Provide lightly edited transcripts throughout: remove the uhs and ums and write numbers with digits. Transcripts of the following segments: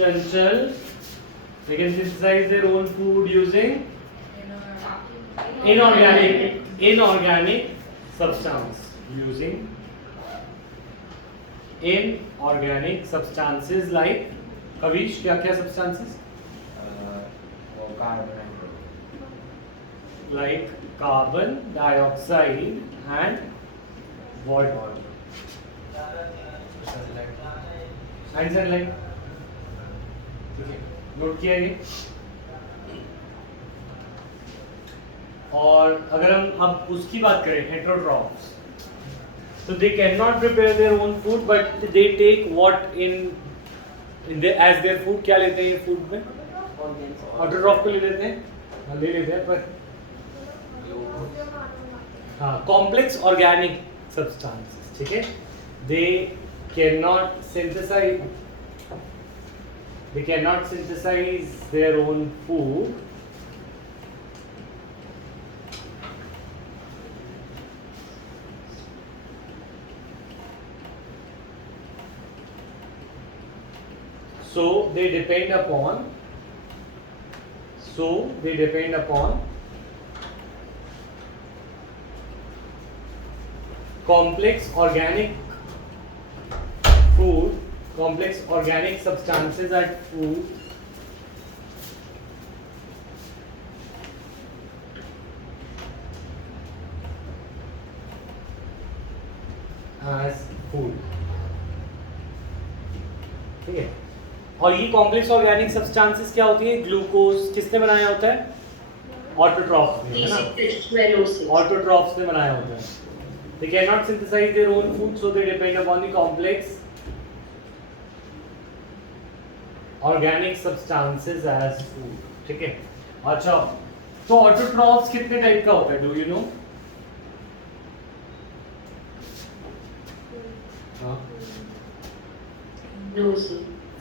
chanchal, they can synthesize their own food using inorganic substance, using inorganic substances like Kavish, क्या क्या substances? Like carbon dioxide and water and sunlight. Note किया ये। और अगर हम अब उसकी बात करें हेटेरोट्रॉफ्स, तो they can not prepare their own food but they take what in as their food. क्या लेते हैं ये फूड में? ऑटोट्रॉफ को ले लेते हैं, ले लेते हैं पर हाँ कॉम्प्लेक्स ऑर्गेनिक सब्सटेंसेस, ठीक है। They can not synthesize their own food so they depend upon complex organic substances at food as food, ठीक है। और ये कॉम्प्लेक्स ऑर्गेनिक सब्सटेंसेस क्या होती है? ग्लूकोज किसने बनाया होता है? ऑटोट्रॉफ्स ने, है ना? ऑटोट्रॉफ्स ने बनाया होता है। They cannot synthesize their own food, so they depend upon the complex organic substances as food, ठीक है। अच्छा, तो ऑटोट्रॉफ्स कितने टाइप का होता है? Do you know?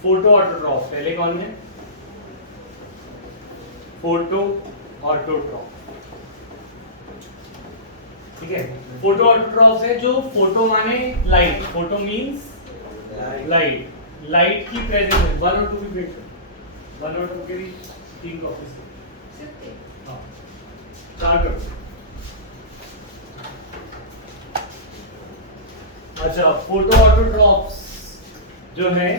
Photo autotroph पहले कौन है? फोटो ऑटोट्रॉफ, ठीक है। फोटो ऑटोट्रॉफ है जो फोटो माने light, photo means light, light की प्रेजेंस में 1 और 2 भी प्रिंट कर, 1 और 2 के भी 3 कॉपीज, हाँ 4 कर। अच्छा, फोटो ऑटोट्रॉफ्स जो है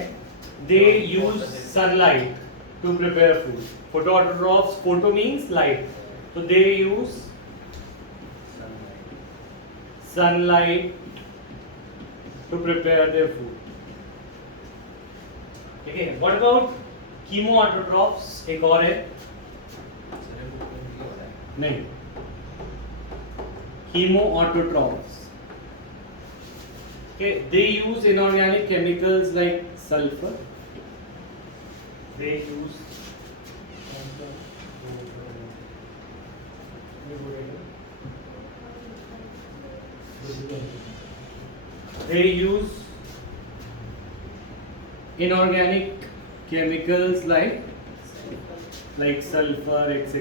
they use sunlight to prepare food. Photo autotrophs, photo means light, so they use sunlight to prepare their food. Okay, what about chemoautotrophs? एक और है, नहीं, chemoautotrophs. Okay, they use inorganic chemicals like sulfur. They use inorganic chemicals like sulfur, etc.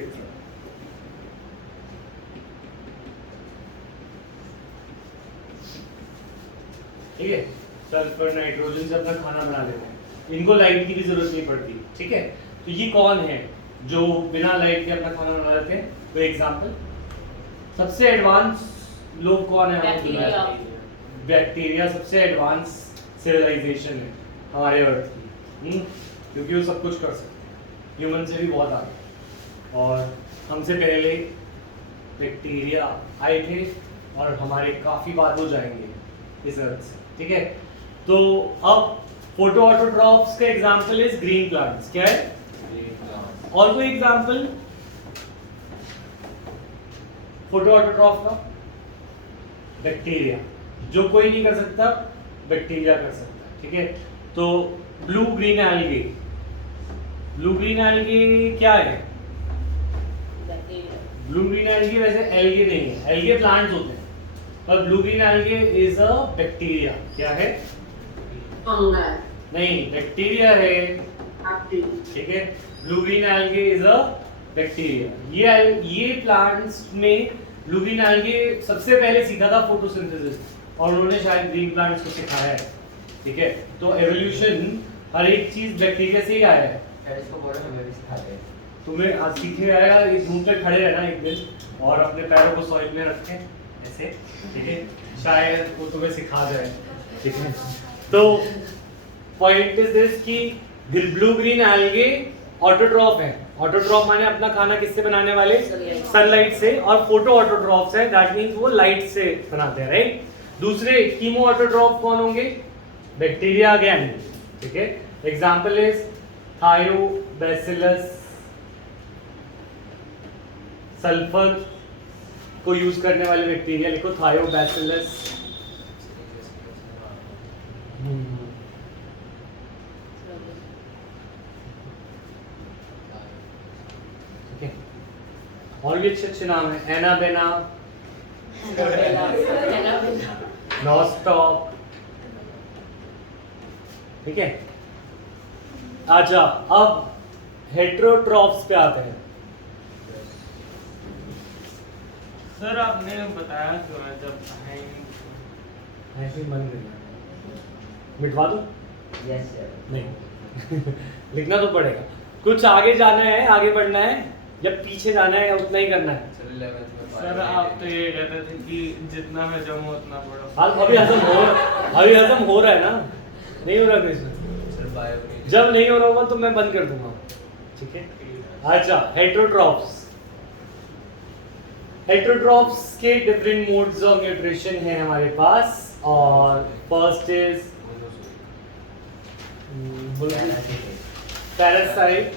ठीक है, sulphur nitrogen से अपना खाना बना लेते हैं, इनको लाइट की भी जरूरत नहीं पड़ती, ठीक है। तो ये कौन है जो बिना लाइट के अपना खाना बना लेते हैं? तो एग्जांपल, सबसे एडवांस लोग कौन है? बैक्टीरिया सबसे एडवांस सिविलाइजेशन है हमारे अर्थ की, क्योंकि वो सब कुछ कर सकते, ह्यूमन से भी बहुत आगे, और हमसे पहले बैक्टीरिया आए थे और हमारे काफी बाद हो जाएंगे इस अर्थ से, ठीक है। तो अब फोटो ऑटोट्रॉफ्स का एग्जांपल इज ग्रीन प्लांट्स। क्या है? और कोई एग्जांपल फोटो ऑटोट्रॉफ का? बैक्टीरिया, जो कोई नहीं कर सकता बैक्टीरिया कर सकता है, ठीक है। तो blue green algae, blue green algae क्या है? ब्लू ग्रीन एल्गे वैसे एल्गे नहीं है, एल्गे प्लांट्स होते हैं, पर blue green algae is a bacteria. क्या है? नहीं, बैक्टीरिया है, ठीक है। Blue green algae is a bacteria. ये प्लांट्स में ब्लू ग्रीन एल्गे सबसे पहले सीखा था फोटोसिंथेसिस, और उन्होंने शायद ग्रीन प्लांट्स को सिखाया है, ठीक है। तो एवोल्यूशन हर एक चीज बैक्टीरिया से ही आया है। यार इसको बोलो हमें भी सिखाते हैं। तुम्हें आज सीखने आएगा, इस धूप पे खड़े रहना एक दिन और अपने पैरों को सॉइल में रखें ऐसे, ठीक है, शायद वो तुम्हें सिखा जाए, ठीक है। तो पॉइंट इज दिस कि ब्लू ग्रीन एल्गे ऑटोट्रॉफ है। ऑटोट्रॉफ माने अपना खाना किससे बनाने वाले, सनलाइट से, और फोटो ऑटोट्रॉफ्स है, दैट मींस वो लाइट से बनाते हैं, राइट। दूसरे कीमो ऑटोट्रॉफ कौन होंगे, बैक्टीरिया अगेन, ठीक है। एग्जांपल इज थायोबैसिलस, सल्फर को यूज करने वाले बैक्टीरिया लिखो थायोबैसिलस। ठीक है, और भी अच्छे अच्छे नाम है, एनाबेना, नॉस्टॉक, ठीक है। अच्छा, अब हेटेरोट्रॉफ्स पे आते हैं। सर आपने बताया क्यों है जब ऐसे ही मन करना, मिटवा दो यस सर। नहीं लिखना तो पड़ेगा, कुछ आगे जाना है, आगे बढ़ना है, जब पीछे जाना है उतना ही करना है। सर आप तो ये कहते थे कि जितना मैं जमूं उतना पढ़ो। हाल अभी हजम हो रहा है ना, नहीं हो रहा कृष्ण, जब नहीं हो रहा होगा तो मैं बंद कर दूंगा, ठीक है। अच्छा, हेटेरोट्रॉफ्स, हेटेरोट्रॉफ्स के डिफरेंट मोड्स ऑफ न्यूट्रिशन है हमारे पास, और first is parasite,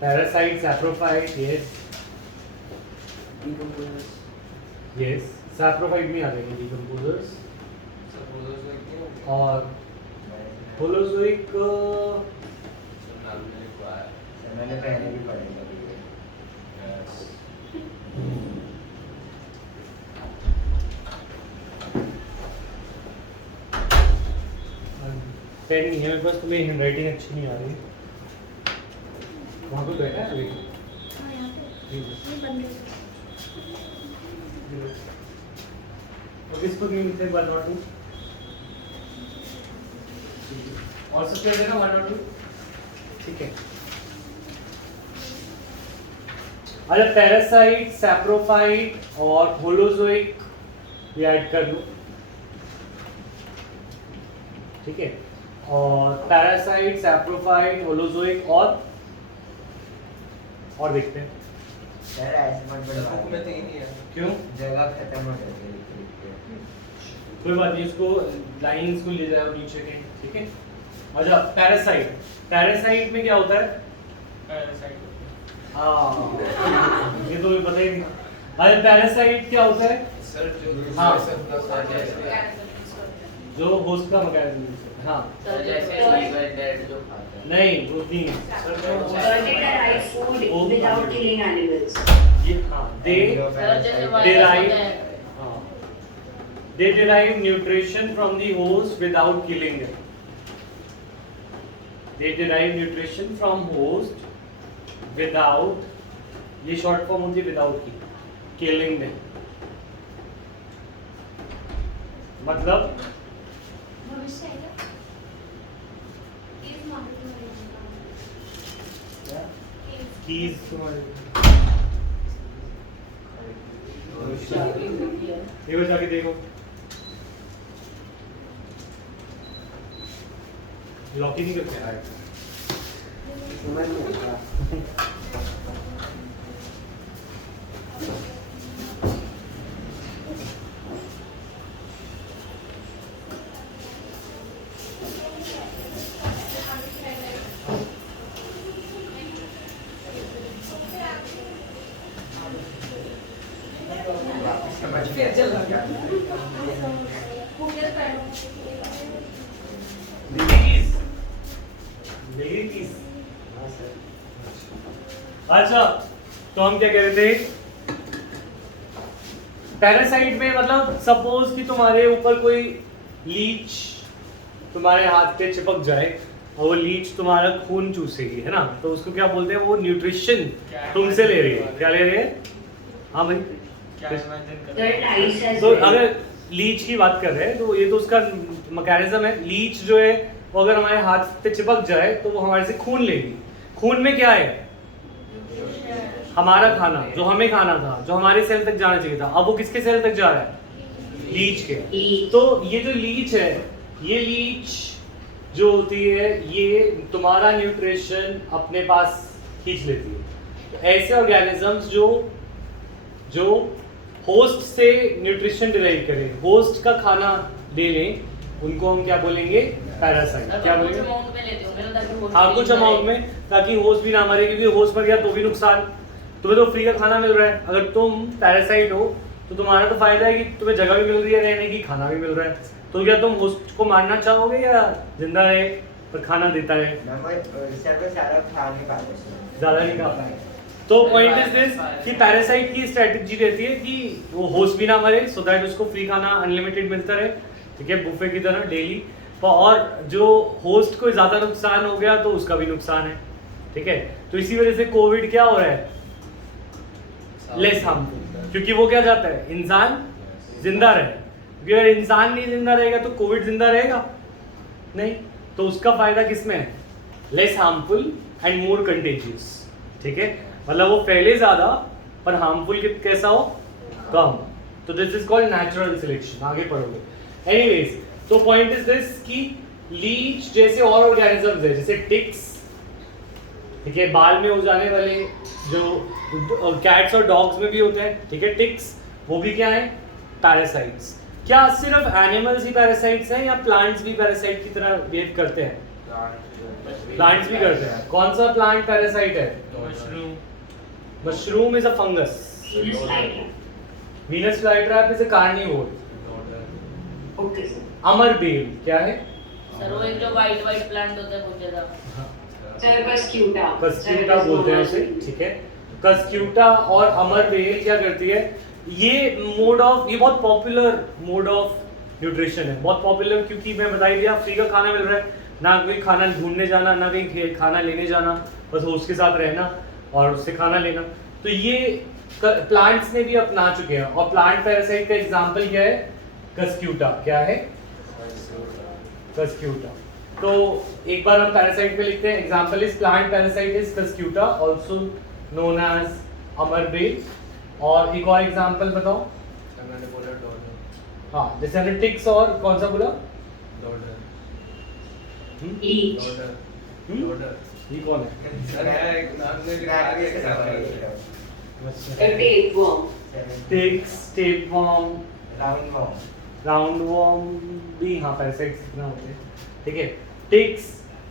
parasite, saprophyte, yes yes, saprophyte में आ जाएंगे डिकम्पोजर्स, और होलोजोइक मैंने पहले भी पढ़े थे। पेन नहीं है मेरे पास, तुम्हें हैंडराइटिंग अच्छी नहीं आ रही, वहाँ पे बैठा है अभी। और किसको नहीं मिलते 1 और 2, और सब दे देना 1 और 2, ठीक है। अच्छा, पैरासाइट, सैप्रोफाइट और होलोजोइक भी ऐड कर लो, ठीक है। और पैरासाइट, सैप्रोफाइट, होलोजोइक और देखते हैं। सर ऐसे मत बढ़वा, क्यों, जगह खत्म हो जाती है लिख के। कोई बात नहीं, इसको लाइंस को ले जाओ नीचे के, ठीक है। अच्छा, पैरासाइट, पैरासाइट में क्या होता है, पैरासाइट हाँ ये तो पता ही नहीं। अच्छा, पैरासाइट क्या होता है, सर जो हाँ। जैसे जो होस्ट का मैकेनिज्म, हाँ जैसे लीवर डेड जो खाता है। नहीं प्रोटीन, सर जो Fertilized food without killing animals. ये हाँ, they सर जैसे derive, हाँ, they derive nutrition from the host without killing them. They derive nutrition from host without, ये short form होती है without की, killing them, मतलब भविष्य है क्या? केस मार्केटिंग वाले keys तुम्हारे, ये बस जाके देखो, लॉक ही नहीं करते हैं। समझ नहीं आता। फिर चल रहा अच्छा, तो हम क्या कह रहे थे, पैरासाइट में मतलब सपोज कि तुम्हारे ऊपर कोई लीच तुम्हारे हाथ पे चिपक जाए और वो लीच तुम्हारा खून चूसेगी, है ना, तो उसको क्या बोलते हैं, वो न्यूट्रिशन तुमसे ले रही है, क्या ले रही है, हाँ भाई। क्या इमेजिन कर That ice has तो been- अगर लीच की बात कर रहे हैं, तो ये तो उसका मैकेनिज्म है। लीच जो है वो अगर हमारे हाथ पे चिपक जाए तो वो हमारे से खून लेगी। खून में क्या है? हमारा खाना, जो हमें खाना था, जो हमारे सेल तक जाना चाहिए था, अब वो किसके सेल तक जा रहा है? लीच के। तो ये जो लीच है, ये लीच जो होती है ये तुम्हारा न्यूट्रिशन अपने पास खींच लेती है। तो ऐसे ऑर्गेनिजम्स जो होस्ट से न्यूट्रिशन डिराइव करें, होस्ट का खाना ले लें, उनको हम क्या बोलेंगे? पैरासाइट। क्या बोलेंगे? अमाउंट में लेते होंगे ना, ताकि host हाँ, भी कुछ नहीं अमाउंट मरे। में, ताकि होस्ट भी ना मरे, क्योंकि होस्ट मर गया तो भी नुकसान। तुम्हें तो फ्री का खाना मिल रहा है। अगर तुम पैरासाइट हो तो तुम्हारा तो फायदा है कि तुम्हें जगह भी मिल रही है रहने की, खाना भी मिल रहा है। तो क्या तुम होस्ट को मारना चाहोगे या जिंदा रहे पर खाना देता है? ज़्यादा नहीं खा पाए। तो पॉइंट इज दिस कि पैरासाइट की स्ट्रेटजी रहती है कि वो होस्ट भी ना मरे, सो दैट उसको फ्री खाना अनलिमिटेड मिलता रहे, ठीक है, बुफे की तरह डेली। और जो होस्ट को ज़्यादा नुकसान हो गया तो उसका भी नुकसान है, ठीक है। तो इसी वजह से कोविड क्या हो रहा है? लेस हार्मफुल, क्योंकि वो क्या चाहता है? इंसान जिंदा रहे। क्योंकि अगर इंसान नहीं जिंदा रहेगा तो कोविड जिंदा रहेगा नहीं। तो उसका फायदा किसमें है? Less harmful and more contagious, ठीक है। मतलब वो फैले ज्यादा पर हार्मफुल कैसा हो? कम। तो this is called natural selection. आगे पढ़ोगे। एनीवेज, तो पॉइंट इज दिस कि लीच जैसे और ऑर्गेनिजम्स है, जैसे टिक्स, ठीक है, बाल में हो जाने वाले जो कैट्स और डॉग्स में भी होते हैं, ठीक है, टिक्स, वो भी क्या है? पैरासाइट्स। क्या सिर्फ एनिमल्स ही पैरासाइट्स हैं या प्लांट्स भी पैरासाइट की तरह बिहेव करते हैं? प्लांट्स भी करते हैं। कौन सा प्लांट पैरासाइट है? Mushroom. Mushroom is a fungus. Venus flytrap is a carnivore. Okay, sir. अमरबेल क्या है? सर वो एक जो वाइट प्लांट होता है बहुत ज्यादा। Sir, Cuscuta. कस्क्यूटा बोलते हैं उसे, ठीक है। कस्क्यूटा और अमरबेल क्या करती है? ये बहुत पॉपुलर मोड ऑफ न्यूट्रिशन है। बहुत पॉपुलर क्योंकि मैं बता ही दिया, फ्री का खाना मिल रहा है, ना कोई खाना ढूंढने जाना, ना कहीं खाना लेने जाना, बस होस्ट के साथ रहना और उससे खाना लेना। तो ये प्लांट्स ने भी अपना चुके हैं। और प्लांट पैरासाइट का एग्जांपल क्या है? कस्क्यूटा। क्या है? कस्क्यूटा। तो एक बार हम पैरासाइट पे लिखते हैं, example is plant parasite is cuscuta, also known as amarbel. और एक और एग्जांपल बताओ। मैंने बोला डॉलर। हाँ, जैसे हमने टिक्स और कौन सा बोला? डॉलर। Leech. डॉलर। ये कौन है? सर है एक नाम में A tapeworm. Ticks, tapeworm, round roundworm भी, हाँ, पैरासाइट्स कितना होते हैं, ठीक है। टिक्स,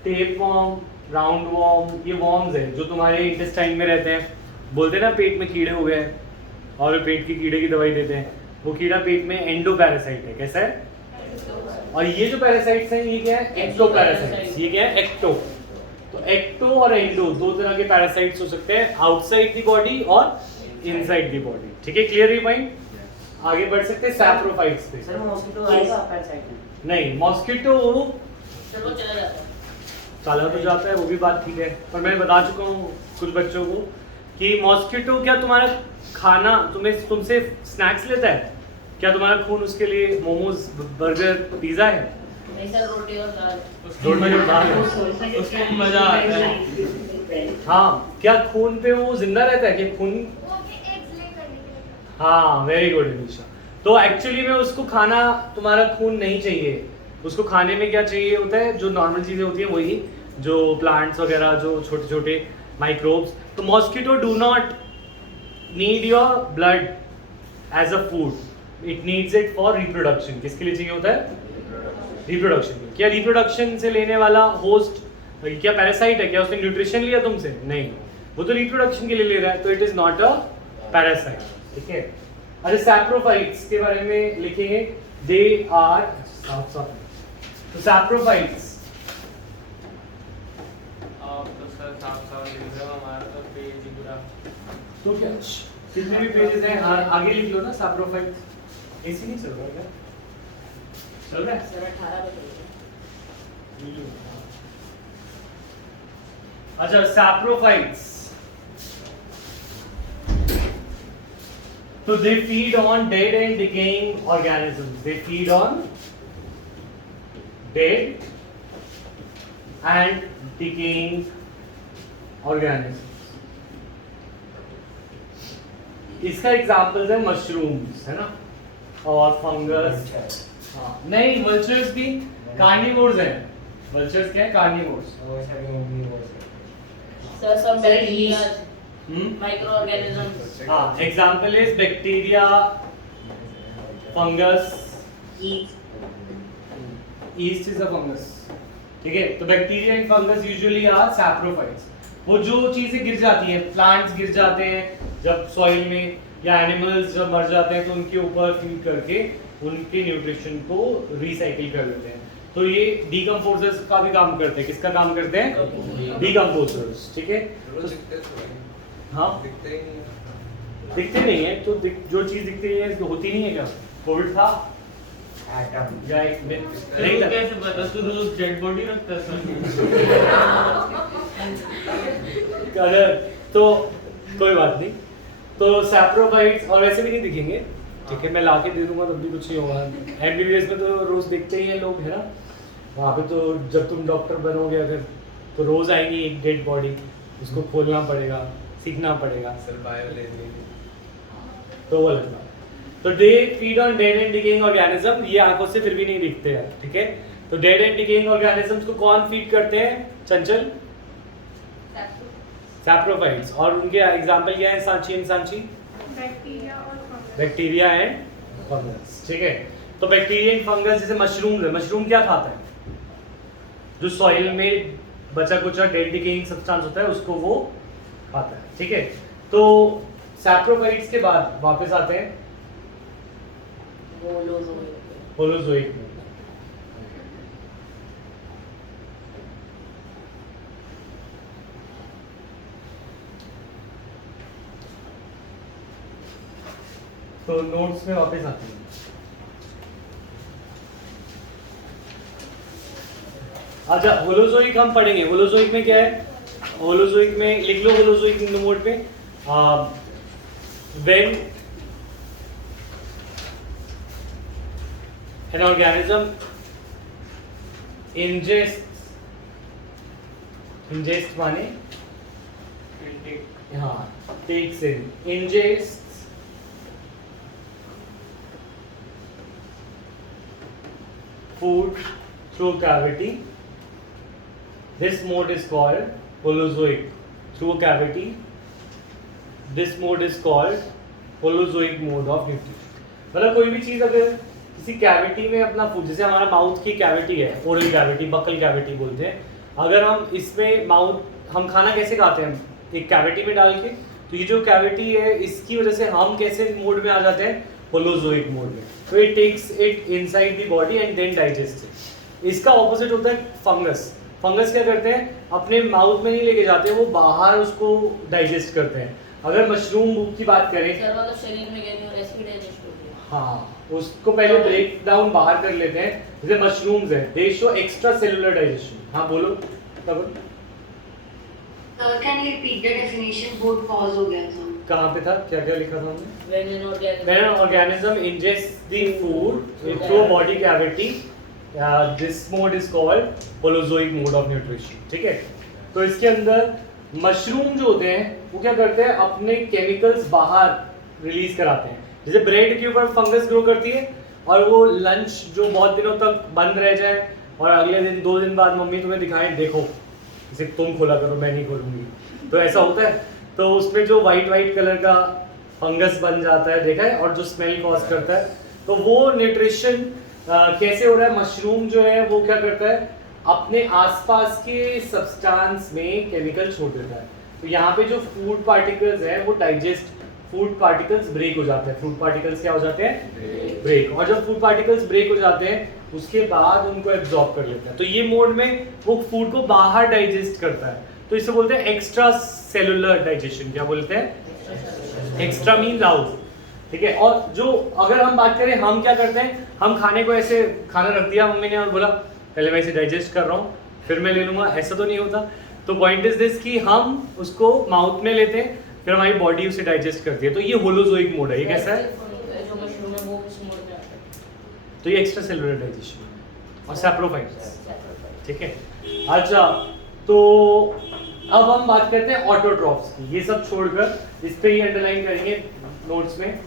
टेपवर्म, राउंडवर्म, ये वर्म्स हैं जो तुम्हारे इंटेस्टाइन में रहते हैं। बोलते हैं ना पेट में कीड़े हो गए हैं और पेट की कीड़े की दवाई देते हैं। वो कीड़ा पेट में एंडोपैरासाइट है। कैसा है? और ये जो पैरासाइट्स हैं ये क्या है? एक्टोपैरासाइट्स। ये क्या है? एक्टो। तो एक्टो और एंडो दो तरह के पैरासाइट्स हो सकते हैं, आउटसाइड द बॉडी और इनसाइड द बॉडी, ठीक है। क्लियर है पॉइंट? आगे बढ़ सकते हैं सैप्रोफाइट्स पे। सर मॉस्किटो आएगा पैरासाइट में? नहीं, मॉस्किटो सर वो चला जाता है। चला तो जाता है, वो भी बात ठीक है, पर मैं बता चुका हूँ कुछ बच्चों को कि मॉस्किटो क्या तुम्हारा खाना तुमसे स्नैक्स लेता है? क्या तुम्हारा खून उसके लिए मोमोज, बर्गर, पिज्जा है? नहीं सर, रोटी और दाल। रोटी और दाल है। Oh, sorry, sir. उसमें मजा आता है। हाँ, क्या खून पे वो जिंदा रहता है? कि खून, वो अपने एग्स लेकर निकलता हाँ, वेरी गुड अनीशा। तो एक्चुअली में उसको खाना, तुम्हारा खून नहीं चाहिए उसको। खाने में क्या चाहिए होता है? जो नॉर्मल चीज़ें होती हैं वही, जो प्लांट्स वगैरह, जो छोटे छोटे माइक्रोब्स। तो mosquito do not need your blood as a food, it needs it for reproduction. किसके लिए चाहिए होता है? रिप्रोडक्शन। क्या रिप्रोडक्शन से लेने वाला होस्ट क्या पैरासाइट है? क्या उसने न्यूट्रिशन लिया तुमसे? नहीं, वो तो रिप्रोडक्शन के लिए ले रहा है, तो it is not a parasite, ठीक है। अच्छा, सैप्रोफाइट्स के बारे में लिखेंगे, दे आर तो सैप्रोफाइट्स। आप तो सर साफ लिख रहे हो, हमारा तो पेज ही पूरा। तो क्या कितने भी पेजेस हैं आगे लिख लो ना। सैप्रोफाइट्स ऐसे नहीं चल रहा क्या? चल रहा है? सर 18 बताइए। अच्छा, सैप्रोफाइट्स तो they feed on dead and decaying organisms. They feed on dead and decaying organisms. इसका एग्जाम्पल्स है मशरूम्स, है ना, और फंगस. हाँ, नहीं, वल्चर्स भी कार्निवोर्स हैं. वल्चर्स क्या है? कार्निवोर्स. सर सब बैक्टीरिया हम्म. Microorganisms. हाँ, example is bacteria, fungus. Yeast is a fungus. ठीक है, तो bacteria and fungus usually are saprophytes. वो जो चीजें गिर जाती हैं, प्लांट्स गिर जाते हैं जब सॉइल में, या एनिमल्स जब मर जाते हैं तो उनके ऊपर फीड करके उनके न्यूट्रिशन को रिसाइकिल कर लेते हैं. तो ये डीकम्पोजर्स का भी काम करते हैं. किसका काम करते हैं? डीकम्पोजर्स. ठीक है. हाँ, दिखते नहीं है तो जो चीज दिखती है होती नहीं है. क्या कोविड था या एक नहीं था? कैसे पता? तू रोज डेड बॉडी रखता है. अगर तो कोई बात नहीं. तो सैप्रोफाइट्स और वैसे भी नहीं दिखेंगे. ठीक है, मैं लाके दे दूंगा तब भी कुछ नहीं होगा. एमबीबीएस में तो रोज दिखते ही हैं लोग, है ना. वहाँ पे तो जब तुम डॉक्टर बनोगे अगर, तो रोज आएंगी एक डेड बॉडी, उसको खोलना पड़ेगा, सीखना पड़ेगा. तो वो लगता है. तो they feed on dead and decaying organism. ये आंखों से फिर भी नहीं दिखते हैं. ठीक है, तो डेड एंड डिकेइंग ऑर्गेनिजम्स को कौन फीड करते हैं? चंचल? सैप्रोफाइट्स. और उनके एग्जांपल क्या है? Sanchi and Sanchi, bacteria and fungus. ठीक है, तो बैक्टीरिया एंड फंगस जैसे मशरूम है. मशरूम क्या खाता है? जो सॉइल में बचा कुचा डेड डिकेइंग सब्सटेंस होता है उसको वो खाता है. ठीक है, तो सैप्रोफाइट्स के बाद वापस आते हैं होलोजोइक में. तो नोट्स में वापस आते हैं. अच्छा, होलोजोइक हम पढ़ेंगे. होलोजोइक में क्या है? होलोजोइक में लिख लो होलोजोइक इन द मोड पे. व्हेन an organism ingests माने हाँ, takes in, ingests food through cavity. This mode is called holozoic. Through a cavity, this mode is called holozoic mode of nutrition. मतलब कोई भी चीज अगर किसी कैविटी में अपना फूड, जैसे हमारा माउथ की कैविटी है, ओरल कैविटी, बकल कैविटी बोलते हैं. अगर हम इसमें हम खाना कैसे खाते हैं? एक कैविटी में डाल के. तो ये जो कैविटी है इसकी वजह से हम कैसे मोड में आ जाते हैं? होलोजोइक मोड में. तो it takes it inside the body and then digest it. इसका ऑपोजिट होता है फंगस. फंगस क्या करते हैं? अपने माउथ में नहीं लेके जाते, वो बाहर उसको डाइजेस्ट करते हैं. अगर मशरूम की बात करें, सर मतलब शरीर में गया और ऐसे भी डाइजेस्ट होती है. हाँ, उसको पहले ब्रेक डाउन बाहर कर लेते हैं. जैसे मशरूम्स हैं, दे शो एक्स्ट्रा सेलुलर डाइजेशन. हाँ बोलो तब. Can you repeat the definition? Board pause हो गया था. कहाँ पे था? क्या क्या लिखा था हमने? When an organism ingests the food through a body cavity, this mode is called holozoic mode of nutrition. ठीक है, तो इसके अंदर मशरूम जो होते हैं वो क्या करते हैं? अपने केमिकल्स बाहर रिलीज कराते हैं. जैसे ब्रेड के ऊपर फंगस ग्रो करती है और वो लंच जो बहुत दिनों तक बंद रह जाए और अगले दिन 2 दिन बाद मम्मी तुम्हें दिखाएं, देखो इसे तुम खोला करो, मैं नहीं खोलूंगी. तो ऐसा होता है. तो उसमें जो वाइट कलर का फंगस बन जाता है, देखा है, और जो स्मेल कॉज करता है. तो वो न्यूट्रिशन कैसे हो रहा है? मशरूम जो है वो क्या करता है? अपने आसपास के सब्सटेंस में केमिकल छोड़ देता है. तो यहाँ पे जो फूड पार्टिकल्स हैं वो डाइजेस्ट, फूड पार्टिकल्स ब्रेक हो जाते हैं. फूड पार्टिकल्स क्या हो जाते हैं? ब्रेक. और जब फूड पार्टिकल्स ब्रेक हो जाते हैं उसके बाद उनको एब्जॉर्ब कर लेते हैं. तो ये मोड में वो फूड को बाहर डाइजेस्ट करता है. तो इसे बोलते हैं एक्स्ट्रा सेलुलर डाइजेशन. क्या बोलते हैं? Extra mean out. ठीक है, और जो अगर हम बात करें, हम क्या करते हैं? हम खाने को ऐसे, खाना रख दिया मम्मी ने और बोला पहले मैं इसे डाइजेस्ट कर रहा हूँ फिर मैं ले लूँगा, ऐसा तो नहीं होता. तो पॉइंट इज दिस कि हम उसको माउथ में लेते हैं, फिर हमारी बॉडी उसे डाइजेस्ट करती है। तो ये होलोजोइक मोड है। ये कैसा है? जो मशरूम है वो किस मोड में आता है? तो ये एक्स्ट्रा सेलुलर डाइजेशन है और सैप्रोफाइट्स, ठीक है। अच्छा, तो अब हम बात करते हैं ऑटोट्रॉफ्स की। ये सब छोड़कर इस पे ही अंडरलाइन करेंगे नोट्स में।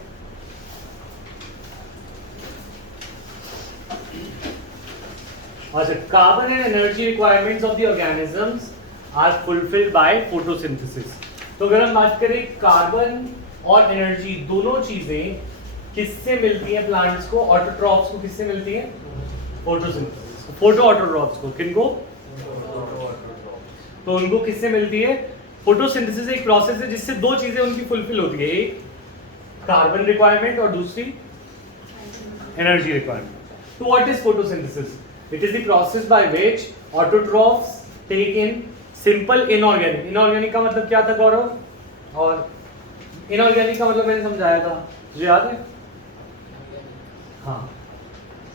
अच्छा, carbon and energy requirements of the organisms are fulfilled by photosynthesis. तो अगर हम बात करें कार्बन और एनर्जी दोनों चीजें किससे मिलती हैं प्लांट्स को? ऑटोट्रॉफ्स को किससे मिलती हैं? फोटोसिंथेसिस। फोटो ऑटोट्रॉफ्स को, किनको? तो उनको किससे मिलती है? फोटोसिंथेसिस एक प्रोसेस है जिससे दो चीजें उनकी फुलफिल होती है, एक कार्बन रिक्वायरमेंट और दूसरी एनर्जी रिक्वायरमेंट। तो what is photosynthesis? It is the process by which autotrophs take in simple inorganic. Inorganic का मतलब क्या था गौरव? और इनऑर्गेनिक का मतलब मैंने समझाया था, मुझे याद है? हाँ,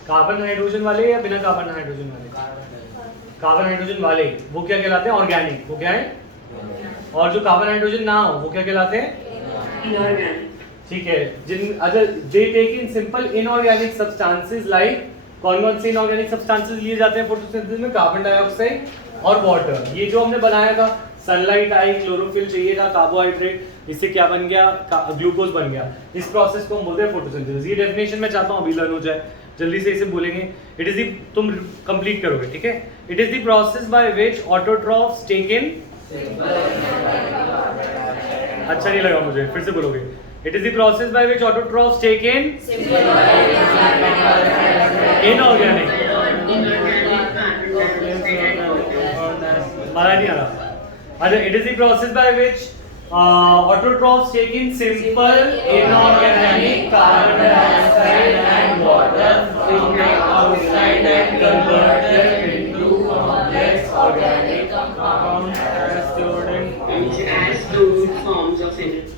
कार्बन हाइड्रोजन वाले या बिना कार्बन हाइड्रोजन वाले? कार्बन हाइड्रोजन वाले वो क्या कहलाते हैं? ऑर्गेनिक। वो क्या है? और जो कार्बन हाइड्रोजन ना हो वो क्या कहलाते हैं? Inorganic. ठीक है। जिन अगर they take in simple inorganic substances like, कौन-कौन से इनऑर्गेनिक सब्सटेंसेस लिए जाते हैं फोटोसिंथेसिस में? कार्बन डाइऑक्साइड और वाटर। ये जो हमने बनाया था, सनलाइट आई, क्लोरोफिल चाहिए था, कार्बोहाइड्रेट, इससे क्या बन गया? ग्लूकोज बन गया। इस प्रोसेस को हम बोलते हैं फोटोसिंथेसिस। ये डेफिनेशन मैं चाहता हूं अभी लर्न हो जाए, जल्दी से इसे बोलेंगे। इट इज द, तुम कंप्लीट करोगे, ठीक है? It is the process by which autotrophs take in, अच्छा नहीं लगा मुझे, फिर से बोलोगे। It is the process by which autotrophs take in inorganic, मरा नहीं आ रहा। अच्छा, it is the process by which autotrophs take in simple inorganic carbon dioxide and water from the outside and convert them into complex organic compounds as stored in forms of energy.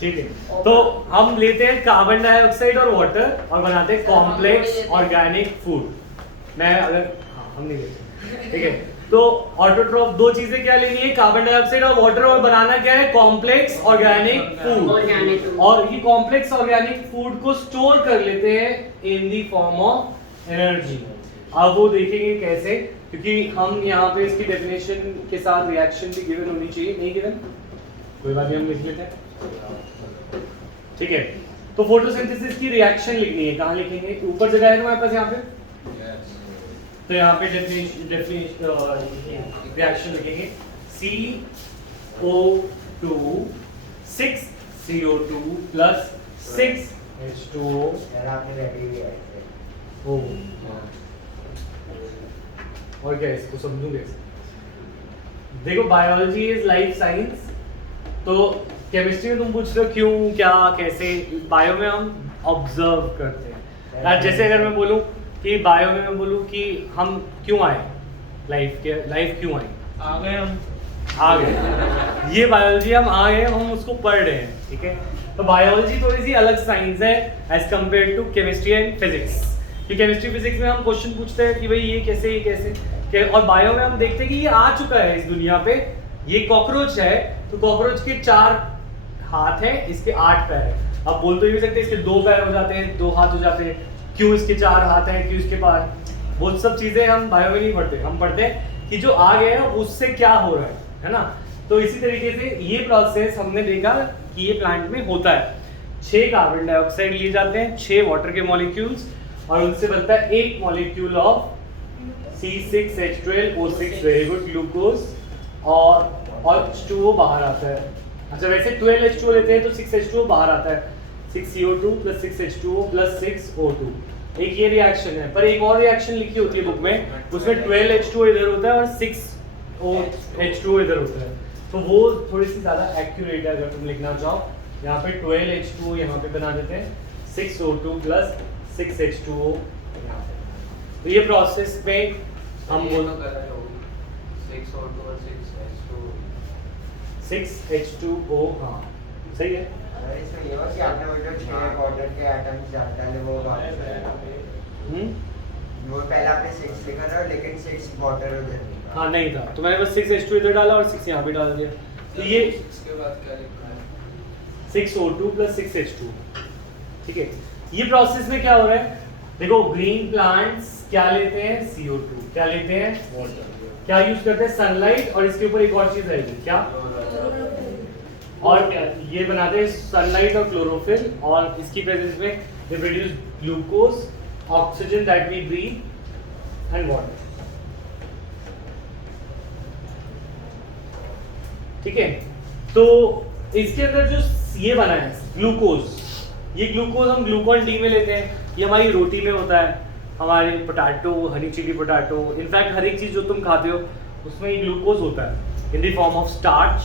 ठीक है। तो हम लेते हैं carbon dioxide और water और बनाते हैं कॉम्प्लेक्स ऑर्गेनिक फूड। मैं अगर हम नहीं लेते, ठीक है। तो ऑटोट्रॉफ दो चीजें क्या लेनी है? कार्बन डाइऑक्साइड और वाटर, और बनाना क्या है? Complex organic food. और ये कॉम्प्लेक्स ऑर्गेनिक फूड को स्टोर कर लेते हैं इन द फॉर्म ऑफ एनर्जी। अब वो देखेंगे कैसे, क्योंकि हम यहाँ पे इसकी डेफिनेशन के साथ रिएक्शन भी गिवन होनी चाहिए। नहीं गिवन? कोई बात नहीं, हम लिख लेते हैं, ठीक है। तो फोटोसिंथेसिस की रिएक्शन लिखनी है, कहाँ लिखेंगे? ऊपर जगह है हमारे पास यहाँ पे, तो यहाँ पे रिएक्शन लिखेंगे CO2 6CO2 प्लस 6H2O। और क्या इसको समझूं कैसे? देखो, बायोलॉजी इज लाइफ साइंस। तो केमिस्ट्री में तुम पूछ रहे हो क्यों, क्या, कैसे? बायो में हम ऑब्जर्व करते हैं। जैसे अगर मैं बोलूं कि बायो में मैं बोलूं कि हम क्यों आए, लाइफ क्यों आई? आ गए। ये बायोलॉजी हम आ गए, हम उसको पढ़ रहे हैं, ठीक है। तो बायोलॉजी थोड़ी सी अलग साइंस है as compare to chemistry and physics. कि केमिस्ट्री फिजिक्स में हम क्वेश्चन पूछते हैं कि भाई ये कैसे, और बायो में हम देखते हैं कि ये आ चुका है इस दुनिया पे। ये कॉकरोच है, तो कॉकरोच के 4 हाथ है, इसके 8 पैर है। अब बोल तो ये भी सकते हैं इसके 2 पैर हो जाते हैं, 2 हाथ हो जाते हैं, क्यों इसके 4 हाथ हैं, क्यों इसके पास? वो सब चीजें हम बायो में नहीं पढ़ते। हम पढ़ते हैं कि जो आ गया है उससे क्या हो रहा है ना। तो इसी तरीके से ये प्रोसेस हमने देखा कि ये प्लांट में होता है। 6 कार्बन डाइऑक्साइड लिए जाते हैं, 6 वाटर के मॉलिक्यूल्स, और उनसे बनता है 1 molecule of C6H12O6, very good, glucose, और H2O बाहर आता है। अच्छा, वैसे 12H2O लेते हैं तो 6H2O बाहर आता है, 6CO2 plus 6H2O plus 6O2। एक ये रिएक्शन है, पर एक और रिएक्शन लिखी होती है बुक में, उसमें 12H2O इधर होता है और 6H2O इधर होता है। तो वो थोड़ी सी ज़्यादा एक्यूरेट है अगर तुम लिखना चाहो। यहाँ पे 12H2O यहाँ पे बना देते हैं, 6O2 प्लस 6H2O। तो ये प्रोसेस में हम 6H2O, हाँ सही है। इसमें ये बात कि आपने वो जो 6 वाटर के एटम्स डाले वो वो पहले आपने 6 लिखा था, लेकिन 6 वाटर उधर नहीं था। हाँ नहीं था, तो मैंने बस 6H2 इधर डाला और 6 यहाँ पे डाल दिया। तो ये इसके बाद क्या लिखा है? 6O2 plus 6H2। ठीक है, ये प्रोसेस में क्या हो रहा है, देखो ग्रीन प्लांट्स क्या लेते हैं, CO2, क्या लेते हैं, वाटर, क्या यूज करते हैं, सनलाइट, और इसके ऊपर एक और चीज आएगी क्या, और क्या ये बनाते हैं सनलाइट और क्लोरोफिल, और इसकी प्रेजेंस में they produce glucose, oxygen that we breathe and water. ठीक है, तो इसके अंदर जो ये बना है ग्लूकोज, ये ग्लूकोज हम ग्लूकॉन डी में लेते हैं, ये हमारी रोटी में होता है, हमारे potato, honey chilli potato, in fact हर एक चीज जो तुम खाते हो उसमें ये ग्लूकोज होता है इन द फॉर्म ऑफ स्टार्च।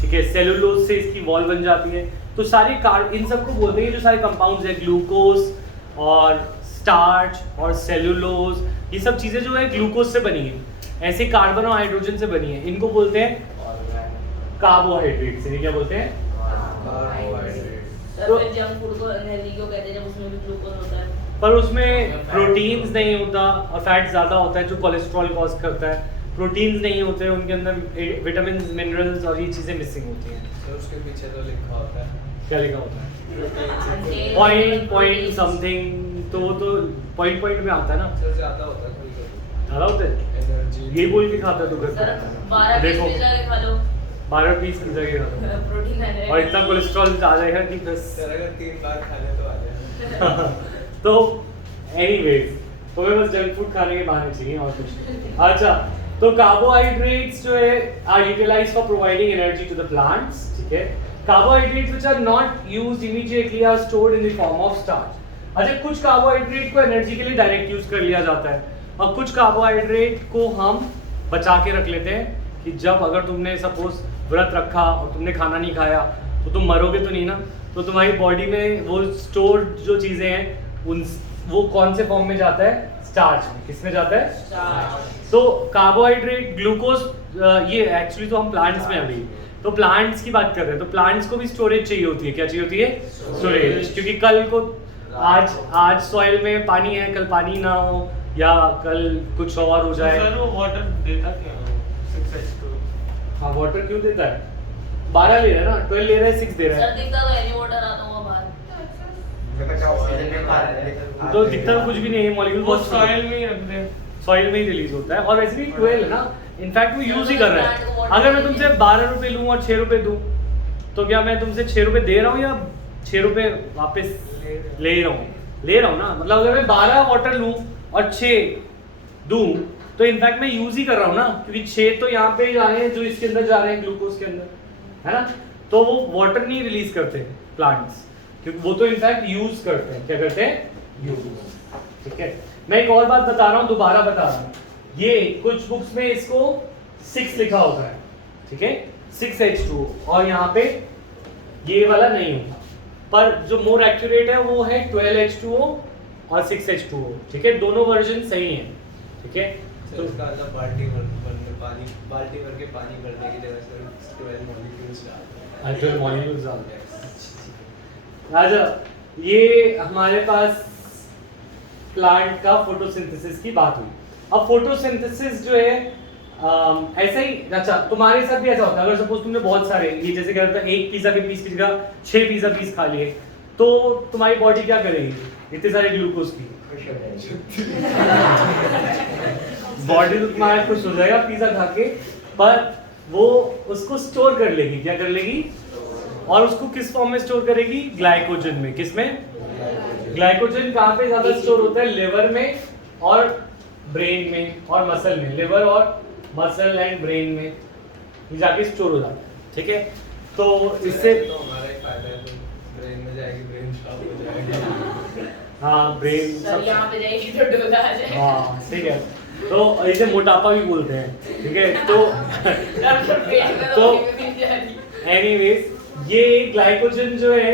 ठीक है, सेलुलोज से इसकी वॉल बन जाती है। तो सारे इन सबको बोलते हैं, जो सारे कंपाउंड्स है ग्लूकोज और स्टार्च और सेलुलोज, ये सब चीजें जो है ग्लूकोज से बनी है, ऐसे कार्बन और हाइड्रोजन से बनी है, इनको बोलते हैं कार्बोहाइड्रेट्स। इन्हें क्या बोलते हैं, सर फिर जंक फूड को अनहेल्दी क्यों कहते हैं जब उसमें भी ग्लूकोज होता है? पर उसमें प्रोटीन्स नहीं होता और फैट ज़्यादा होता है जो कोलेस्ट्रॉल कॉज करता है। प्रोटीन्स नहीं होते, उनके अंदर विटामिन मिनरल्स और ये चीज़ें मिसिंग होती हैं। तो उसके पीछे तो लिखा होता है, क्या लिखा होता है, Contain पॉइंट समथिंग, तो वो तो पॉइंट में आता है ना, सर ज़्यादा होता है कोई ज़्यादा होते हैं, एनर्जी ये बोल के खाता है तो घर सर पे 12 पीस देखो पिज़्ज़ा के खा लो, 12 पीस पिज़्ज़ा के खाता हूँ प्रोटीन आ जाएगा। और इतना कोलेस्ट्रॉल आ जाएगा कि बस। सर अगर 3 बार खा ले तो आ जाए। तो एनीवेज, तो हमें बस जंक फूड खाने के बहाने चाहिए और कुछ नहीं। अच्छा, तो कार्बोहाइड्रेट्स जो है are utilized for providing energy to the plants. ठीक है, carbohydrates which are not used immediately are stored in the form of starch. अच्छा, कुछ कार्बोहाइड्रेट को एनर्जी के लिए डायरेक्ट यूज कर लिया जाता है और कुछ कार्बोहाइड्रेट को हम बचा के रख लेते हैं कि जब अगर तुमने सपोज व्रत रखा और तुमने खाना नहीं खाया तो तुम मरोगे तो नहीं ना, तो तुम्हारी बॉडी में वो स्टोर्ड जो चीज़ें हैं उन वो कौन से फॉर्म में जाता है, स्टार्च में। किस में जाता है, स्टार्च। तो कार्बोहाइड्रेट, ग्लूकोज, ये एक्चुअली तो हम प्लांट्स में अभी तो प्लांट्स की बात कर रहे हैं, तो प्लांट्स को भी स्टोरेज चाहिए होती है। क्या चाहिए होती है, स्टोरेज, क्योंकि कल को आज सॉइल में पानी है, कल पानी ना हो या कल कुछ और हो जाए। सर वो वाटर देता क्या है 6H2? हाँ, वाटर क्यों देता है, 12 ले रहा है ना, 12 ले रहा है, 6 दे रहा सर है, दिखता तो एनी वाटर आता होगा बाहर। ऑक्सीजन में कार्बन तो दिखता तो कुछ भी नहीं है, मॉलिक्यूल वो बहुत सॉइल में ही रख दे। सॉइल में ही रिलीज होता है। और वैसे भी 12 है ना, इनफैक्ट वो यूज ही कर रहा है। अगर मैं तुमसे 12 रुपए लूँ और 6 रुपए दूँ तो क्या मैं तुमसे 6 रुपए दे रहा हूँ या 6 रुपए वापस ले रहा हूँ ना, मतलब अगर मैं 12 वाटर लूँ और 6 दूँ तो इनफैक्ट मैं यूज ही कर रहा हूँ ना, क्योंकि 6 तो यहाँ पे जा रहे हैं जो इसके अंदर जा रहे हैं ग्लूकोज के अंदर, है ना, तो वो वाटर नहीं रिलीज करते प्लांट्स, क्योंकि वो तो इनफैक्ट यूज करते हैं। क्या करते हैं, यूज। ठीक है, मैं एक और बात बता रहा हूँ, दोबारा बता रहा हूँ, ये कुछ बुक्स में इसको 6 लिखा होता है, ठीक है, 6H2, और यहाँ पे ये वाला नहीं होता, पर जो मोर एक्यूरेट है वो है 12H2O और 6H2O। ठीक है, दोनों वर्जन सही हैं। ठीक है, तो इसका मतलब बाल्टी भर के पानी भरने की जगह से 12 मॉलिक्यूल्स डालते हैं। जो मॉलिक्यूल्स डालते हैं। राजा, ये हमारे पास प्लांट का फोटोसिंथेसिस की बात हुई। अब फोटोसिंथेसिस जो है ऐसा ही, अच्छा तुम्हारे साथ भी ऐसा होता है, अगर सपोज तुमने बहुत सारे ये जैसे क्या होता है, एक पिज्जा के पीस की जगह 6 पिज्जा पीस खा लिए तो तुम्हारी बॉडी क्या करेगी इतने सारे ग्लूकोज की, खुश हो जाएगी। बॉडी तो तुम्हारा खुश हो जाएगा पिज्जा खा के, पर वो उसको स्टोर कर लेगी। क्या कर लेगी, और उसको किस फॉर्म में स्टोर करेगी, ग्लाइकोजन में। किस में, ग्लाइकोजन कहाँ पे ज्यादा स्टोर होता है, लिवर में और ब्रेन में और मसल में, लिवर और मसल एंड ब्रेन में ये जाके स्टोर हो जाता है। ठीक है, तो इससे तो हमारा एक फायदा है, तो ब्रेन में जाएगी, ब्रेन शार्प हो जाएगी। हाँ, ब्रेन सर यहाँ पे जाएगी तो डोला आ जाएगा। हाँ ठीक है, तो इसे मोटापा भी बोलते हैं। ठीक है, तो डॉक्टर पेट में तो तो नहीं जा रही। एनीवेज ये ग्लाइकोजन जो है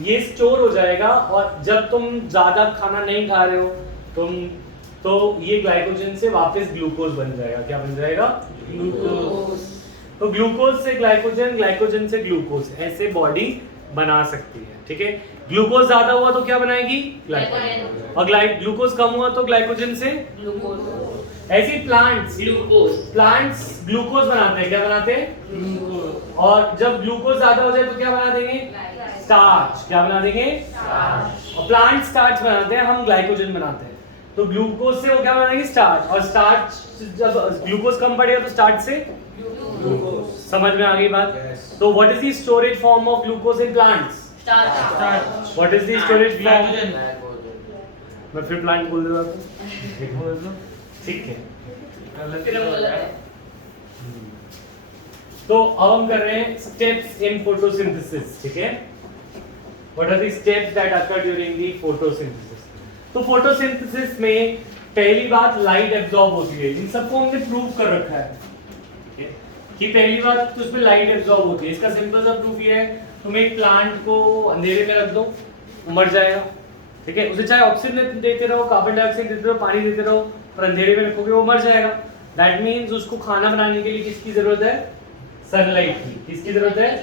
ये स्टोर हो जाएगा, और जब तुम ज्यादा खाना नहीं खा रहे हो तो ये ग्लाइकोजन से वापस ग्लूकोज बन जाएगा। क्या बन जाएगा, ग्लूकोज। तो ग्लूकोज से ग्लाइकोजन, ग्लाइकोजन से ग्लूकोज, ऐसे बॉडी बना सकती है। ठीक है, ग्लूकोज ज्यादा हुआ तो क्या बनाएगी, ग्लाइकोजन, और ग्लूकोज कम हुआ तो ग्लाइकोजन से ग्लूकोज। ऐसी प्लांट्स ग्लूकोज बनाते हैं, क्या बनाते हैं? और जब ग्लूकोज ज्यादा हो जाए तो क्या बना देंगे? स्टार्च। क्या बना देंगे? और प्लांट स्टार्च बनाते हैं, हम ग्लाइकोजन बनाते हैं। तो ग्लूकोज से वो क्या बनाएंगे? स्टार्च। और स्टार्च जब ग्लूकोज कम पड़ेगा तो स्टार्च से ग्लूकोज। समझ में आ गई बात? Yes. तो what is the storage form of glucose in plants? Starch. What is the storage form? Glycogen. मैं फिर प्लांट बोल देता हूं। ठीक है। फिर हम गलत है। तो अब हम कर रहे हैं स्टेप्स इन फोटोसिंथेसिस, ठीक है? What are the steps that occur during the photosynthesis? तो फोटोसिंथेसिस में पहली बात लाइट एब्जॉर्ब होती है। इन सबको हमने प्रूव कर रखा है, ठीक है? कि पहली बात तो उसमें लाइट एब्जॉर्ब होती है। इसका सिंपल सा प्रूफ ये है, तुम एक प्लांट को अंधेरे में रख दो, वो मर जाएगा, ठीक है? उसे चाहे ऑक्सीजन देते रहो, कार्बन डाइऑक्साइड देते रहो, पानी देते रहो, पर अंधेरे में रखोगे वो मर जाएगा। दैट मीन्स उसको खाना बनाने के लिए किसकी जरूरत है? सनलाइट की। किसकी जरूरत है?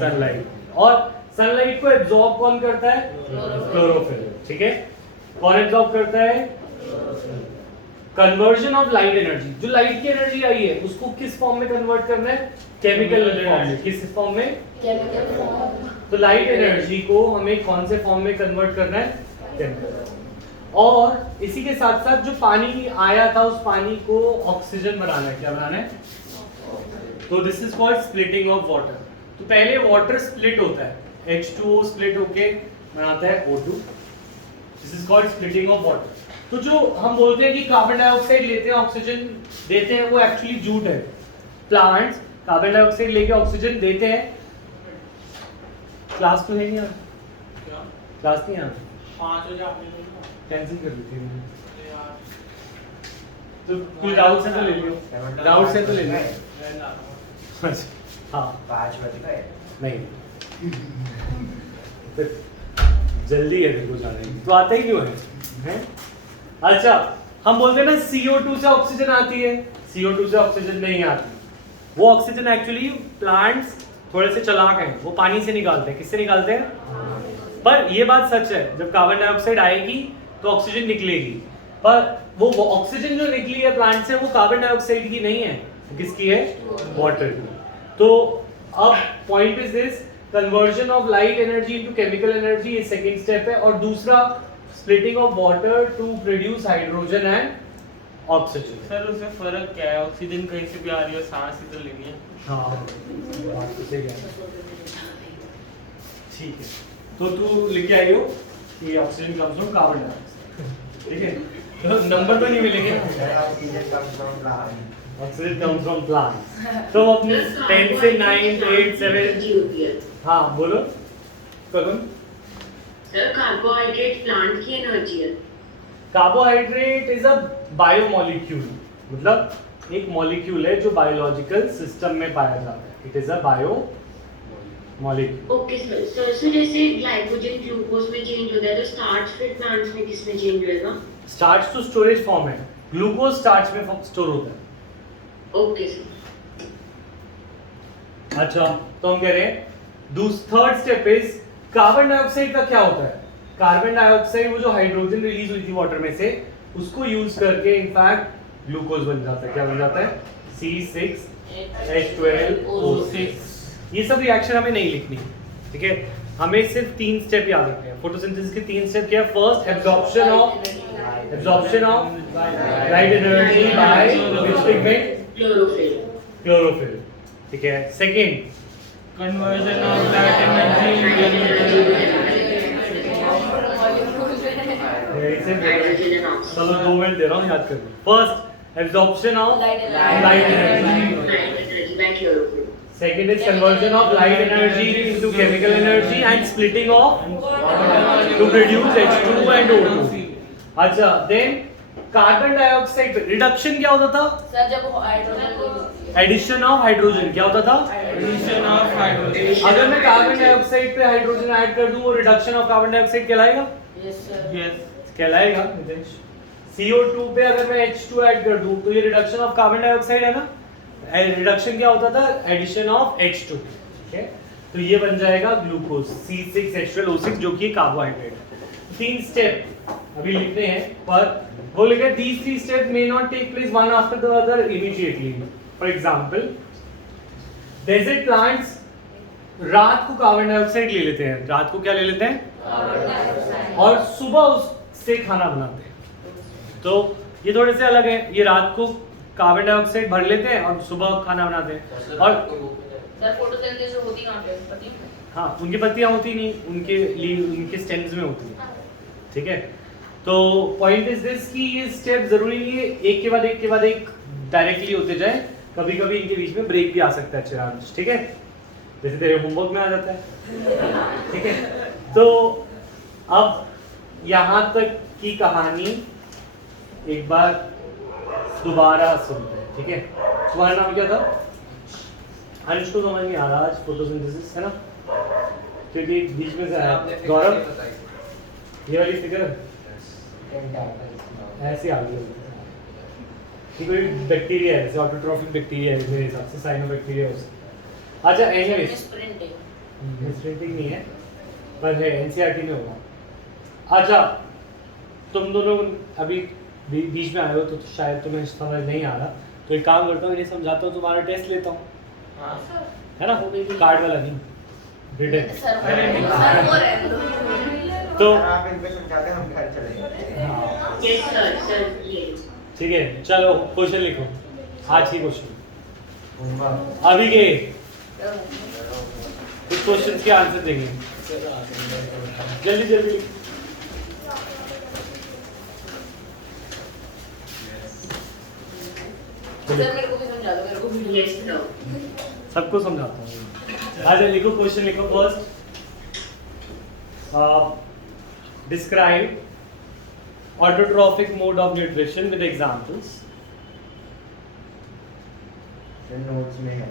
सनलाइट। और सनलाइट को एब्जॉर्ब कौन करता है? क्लोरोफिल, ठीक है? कौन एब्जॉर्ब करता है? कन्वर्जन ऑफ लाइट एनर्जी, जो लाइट की एनर्जी आई है उसको किस फॉर्म में कन्वर्ट करना है? केमिकल फॉर्म में। किस फॉर्म में? तो लाइट एनर्जी को हमें कौन से फॉर्म में कन्वर्ट करना है? केमिकल। और इसी के साथ साथ जो पानी आया था उस पानी को ऑक्सीजन बनाना है। क्या बनाना है? तो this is called splitting of water. तो पहले वाटर स्प्लिट होता है, H2O स्प्लिट होके बनाता है O2। This is called splitting of water. तो जो हम बोलते हैं कि कार्बन डाइऑक्साइड लेते हैं ऑक्सीजन देते हैं, वो एक्चुअली झूठ है। प्लांट्स कार्बन डाइऑक्साइड लेके ऑक्सीजन देते हैं। क्लास तो है नहीं, क्लास नहीं है, 5 बजे आपने बोला कैंसिल कर दी थी मैंने। यार तो कोई डाउट से तो ले लियो, डाउट से तो ले लियो। मैं ला रहा हूं। हाँ 5 बज गए। नहीं फिर जल्दी है देखो जाने की, तो आता ही क्यों है? अच्छा, हम बोलते हैं ना CO2 से ऑक्सीजन आती है, CO2 से ऑक्सीजन नहीं आती। वो ऑक्सीजन एक्चुअली प्लांट्स थोड़े से चालाक हैं, वो पानी से निकालते हैं। किससे निकालते हैं? पर ये बात सच है, जब कार्बन डाइऑक्साइड आएगी तो ऑक्सीजन निकलेगी, पर वो ऑक्सीजन जो निकली है प्लांट से वो कार्बन डाइऑक्साइड की नहीं है, किसकी है? वाटर की। तो अब point is this, conversion of light energy into chemical energy, ये सेकंड स्टेप है। और दूसरा splitting of water to produce hydrogen and oxygen. Sir उसमें फर्क क्या है? ऑक्सीजन कहीं से भी आ रही है, सांस ही तो लेनी है। हाँ बात तो सही है, ठीक है। तो तू लिख के आई हो कि oxygen comes from carbon dioxide, ठीक है? तो नंबर तो नहीं मिलेंगे, oxygen comes from plant. Oxygen comes from plants. तो अपने 10 से 9 8 7 हाँ बोलो करुण। सर कार्बोहाइड्रेट प्लांट की एनर्जी है। कार्बोहाइड्रेट इज अ बायोमोलिक्यूल, मतलब एक मॉलिक्यूल है जो बायोलॉजिकल सिस्टम में पाया जाता है। It is a bio molecule. Okay sir. Sir जैसे ग्लाइकोजन ग्लूकोज में चेंज होता है तो स्टार्च फिर प्लांट्स में किस में चेंज होएगा? स्टार्च तो स्टोरेज फॉर्म है, ग्लूकोज स्टार्च में स्टोर होता है। Okay sir. अच्छा, तो हम कह रहे हैं third step is carbon dioxide का क्या होता है? कार्बन डाइऑक्साइड वो जो हाइड्रोजन रिलीज हुई थी वाटर में से, उसको यूज करके इनफैक्ट ग्लूकोज बन जाता है। क्या बन जाता है? C6H12O6। ये सब रिएक्शन हमें नहीं लिखनी, ठीक है? हमें सिर्फ 3 स्टेप याद रखने हैं। फोटोसिंथेसिस के 3 स्टेप क्या है? First absorption of light energy by which pigment? Chlorophyll. Chlorophyll, ठीक है? Second conversion of light energy चलो 2 मिनट दे रहा हूँ याद करने। First absorption of light energy, second is conversion of light energy into chemical energy and splitting of to produce H2 and O2। अच्छा, then carbon dioxide पे reduction क्या होता था? सर जब हाइड्रोजन एडिशन ऑफ हाइड्रोजन क्या होता था? Addition of hydrogen. अगर मैं कार्बन डाइऑक्साइड पे हाइड्रोजन ऐड कर दूं वो रिडक्शन ऑफ कार्बन डाइऑक्साइड कहलाएगा? Yes sir. यस कहलाएगा। CO2 पे अगर मैं H2 ऐड कर दूं तो ये रिडक्शन ऑफ कार्बन डाइऑक्साइड है ना? रिडक्शन क्या होता था? एडिशन ऑफ H2, ठीक है? तो ये बन जाएगा ग्लूकोज C6H12O6 जो कि कार्बोहाइड्रेट है। 3 स्टेप अभी लिखने हैं, पर वो लिखा these 3 steps may not take place one after the other immediately. For example, desert plants रात को कार्बन डाइऑक्साइड ले लेते हैं, रात को क्या ले लेते हैं और सुबह उससे खाना बनाते हैं। तो ये थोड़े से अलग है, ये रात को कार्बन डाइऑक्साइड भर लेते हैं और सुबह खाना बनाते हैं। और सर फोटोसिंथेसिस होती कहाँ पे पति में? हाँ, उनकी पत्तियां होती नहीं, उनके स्टेम्स में होती है, ठीक है। तो पॉइंट इज दिस कि ये स्टेप जरूरी नहीं है एक के बाद एक डायरेक्टली होते जाए, कभी कभी इनके बीच में ब्रेक भी आ सकता है चिरांश, ठीक है, जैसे तेरे होमवर्क में आ जाता है, ठीक है। तो अब यहाँ तक की कहानी एक बार दोबारा सुनते हैं, ठीक है। तुम्हारा नाम क्या था? अंश को समझ नहीं आ रहा आज फोटोसिंथेसिस, है ना, क्योंकि बीच में से आया। गौरव, ये वाली फिगर ऐसे आ गई कि कोई बैक्टीरिया है, जैसे ऑटोट्रॉफिक बैक्टीरिया है मेरे हिसाब से, साइनोबैक्टीरिया उससे। अच्छा, एनीवेज स्प्रिंटिंग नहीं है पर है, एनसीईआरटी में होगा। अच्छा, तुम दोनों अभी बीच में आए हो तो शायद तुम्हें समझ नहीं आ रहा, तो एक काम करता हूँ, इन्हें समझाता हूँ, तुम्हारा टेस्ट लेता हूँ, है ना, कार्ड वाला नहीं, रिटन। तो आप इनको समझाते हम घर चले गए। हाँ, Yes, sir, sir, ये। ठीक है, चलो क्वेश्चन लिखो, आज की क्वेश्चन अभी के कुछ क्वेश्चंस के आंसर देंगे, जल्दी जल्दी लिखो। सर मेरे को भी समझा दो, मेरे को भी। Yes, sir. सबको समझाता हूँ। अच्छा लिखो, क्वेश्चन लिखो। First, describe autotrophic mode of nutrition with examples. Notes में है।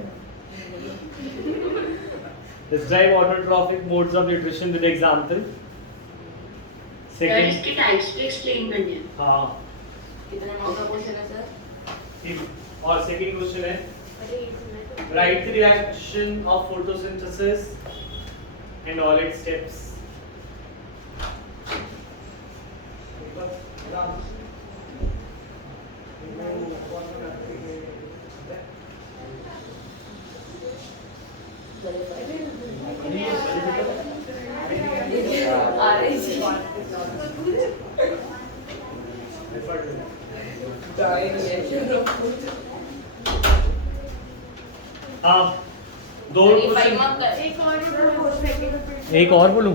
Describe autotrophic modes of nutrition with example. Sir, second, इसके टाइप्स भी एक्सप्लेन करने हैं। हाँ, कितने नंबर का क्वेश्चन है सर? ठीक। और सेकंड क्वेश्चन है, write the reaction of photosynthesis and all its steps. आ रही जी। हाँ, दो ये क्वेश्चन, फाइव मार्क का। एक और बोलूं?